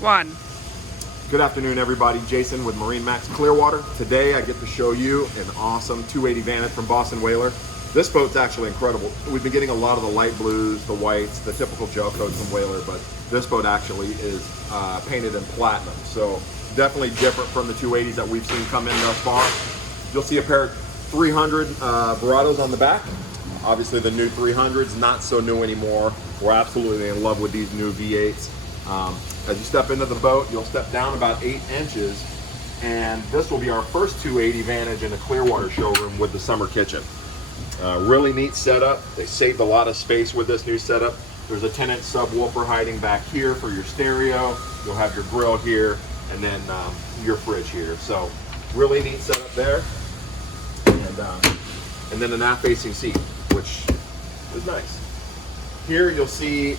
One. Good afternoon, everybody. Jason with MarineMax Clearwater. Today I get to show you an awesome 280 Vantage from Boston Whaler. This boat's actually incredible. We've been getting a lot of the light blues, the whites, the typical gel coats from Whaler, but this boat actually is painted in platinum. So definitely different from the 280s that we've seen come in thus far. You'll see a pair of 300 Verados on the back. Obviously the new 300s, not so new anymore. We're absolutely in love with these new V8s. As you step into the boat, you'll step down about 8 inches, and this will be our first 280 Vantage in the Clearwater showroom with the summer kitchen. Really neat setup. They saved a lot of space with this new setup. There's a 10-inch subwoofer hiding back here for your stereo. You'll have your grill here, and then your fridge here. So really neat setup there. And then an aft-facing seat, which is nice. Here you'll see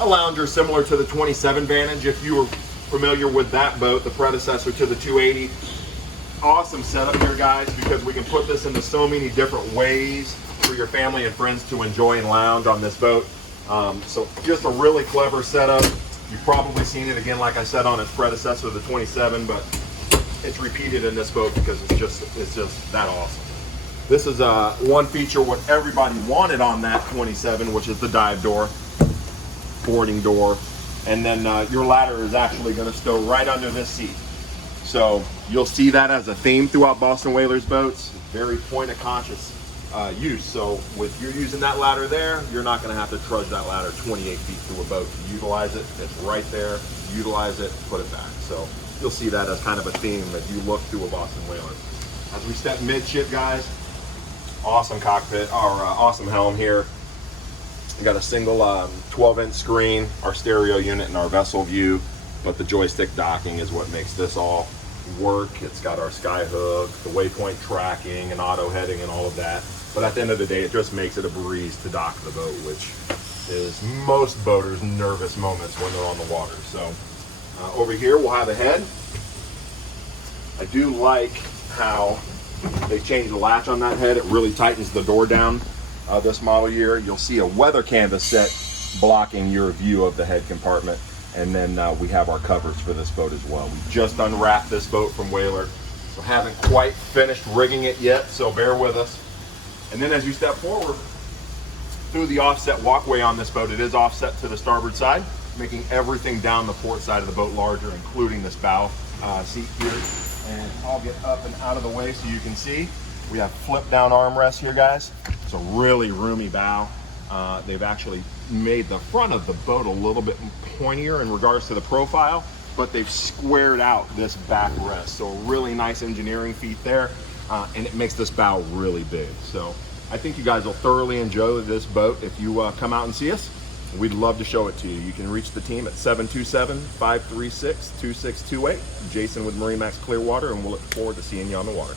a lounger similar to the 27 Vantage. If you were familiar with that boat, the predecessor to the 280. Awesome setup here, guys, because we can put this into so many different ways for your family and friends to enjoy and lounge on this boat. So just a really clever setup. You've probably seen it again, like I said, on its predecessor, the 27, but it's repeated in this boat because it's just that awesome. This is one feature what everybody wanted on that 27, which is the dive door, boarding door, and then your ladder is actually going to stow right under this seat. So you'll see that as a theme throughout Boston Whaler's boats. Very point of conscious use. So with you using that ladder there, you're not going to have to trudge that ladder 28 feet through a boat to utilize it. It's right there. Utilize it, put it back. So you'll see that as kind of a theme as you look through a Boston Whaler. As we step midship, guys, awesome cockpit, our awesome helm here. We got a single 12-inch screen, our stereo unit, and our vessel view, but the joystick docking is what makes this all work. It's got our sky hook, the waypoint tracking, and auto heading, and all of that. But at the end of the day, it just makes it a breeze to dock the boat, which is most boaters' nervous moments when they're on the water. So over here, we'll have a head. I do like how they changed the latch on that head. It really tightens the door down. This model year, you'll see a weather canvas set blocking your view of the head compartment, and then we have our covers for this boat as well. We just unwrapped this boat from Whaler, so haven't quite finished rigging it yet, so bear with us. And then as you step forward through the offset walkway on this boat, it is offset to the starboard side, making everything down the port side of the boat larger, including this bow seat here. And I'll get up and out of the way so you can see. We have flip down armrests here, guys. It's a really roomy bow. They've actually made the front of the boat a little bit pointier in regards to the profile, but they've squared out this backrest. So a really nice engineering feat there, and it makes this bow really big. So I think you guys will thoroughly enjoy this boat if you come out and see us. We'd love to show it to you. You can reach the team at 727-536-2628. Jason with MarineMax Clearwater, and we'll look forward to seeing you on the water.